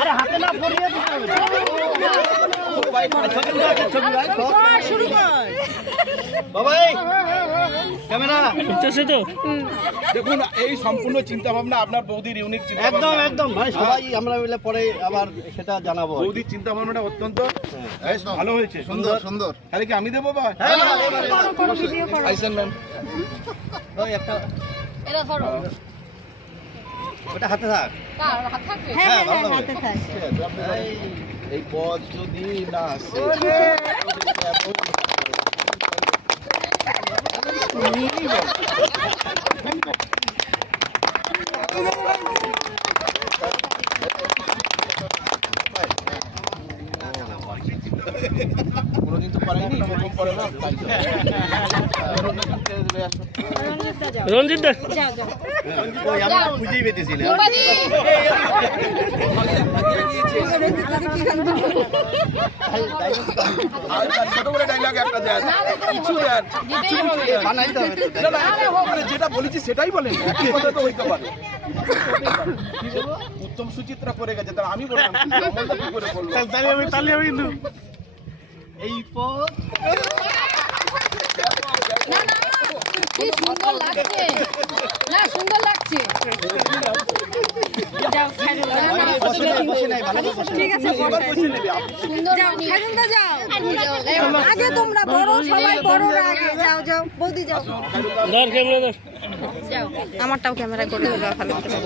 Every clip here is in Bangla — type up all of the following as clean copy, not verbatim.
আরে হাতে না পড়িয়ে দিতে হবে। শুরু কর বাবা, এই ক্যামেরা উঠতেছে তো। দেখুন, এই সম্পূর্ণ চিন্তা ভাবনা আপনার বৌদির ইউনিক চিন্তা একদম ভাবনা। একদম ভাই, সবাই আমরা মিলে পরে আবার সেটা জানাবো। বৌদির চিন্তা ভাবনাটা অত্যন্ত ভালো হয়েছে, সুন্দর সুন্দর। তাহলে কি আমি দেবো বা আইসেন ম্যাম? ওই একটা এরা ধরো ওটা হাতে থাক। কার হাত থাকবে? হ্যাঁ ভালো হবে। এই পথ যদি না আসে কোনোদিন তো পারেনি, প্রথম করে না, তাই তো। রঞ্জিত দা ওই আমি খুঁজেই পেতেছিলাম। বাবাজি আর ছোট করে ডায়লগ একটা দেন, কিছু দেন, কিছু দেন। বানাইতে হবে তো। না, না, মানে যেটা বলেছি সেটাই বলেন, একই কথা তো হইতে পারে। কি বলবো? উত্তম সুচিত্রা করে গেছে, তাহলে আমি বললাম অমলদা কি করে বললো? তাহলে আমি কিন্তু এই পথ কি সুন্দর লাগছে, না সুন্দর লাগছে। যাও বসে নাই ভালো করে বসে। ঠিক আছে, এবার বসে নেবে আপনি। সুন্দর বানিয়ে যাও যাও। আগে তোমরা বড়, সবাই বড়রা আগে যাও যাও বৌদি যাও। ধর ক্যামেরা ধর। আমারটাও ক্যামেরা করে দিবা ভালো করে।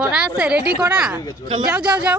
করা আছে, রেডি করা, যাও যাও যাও।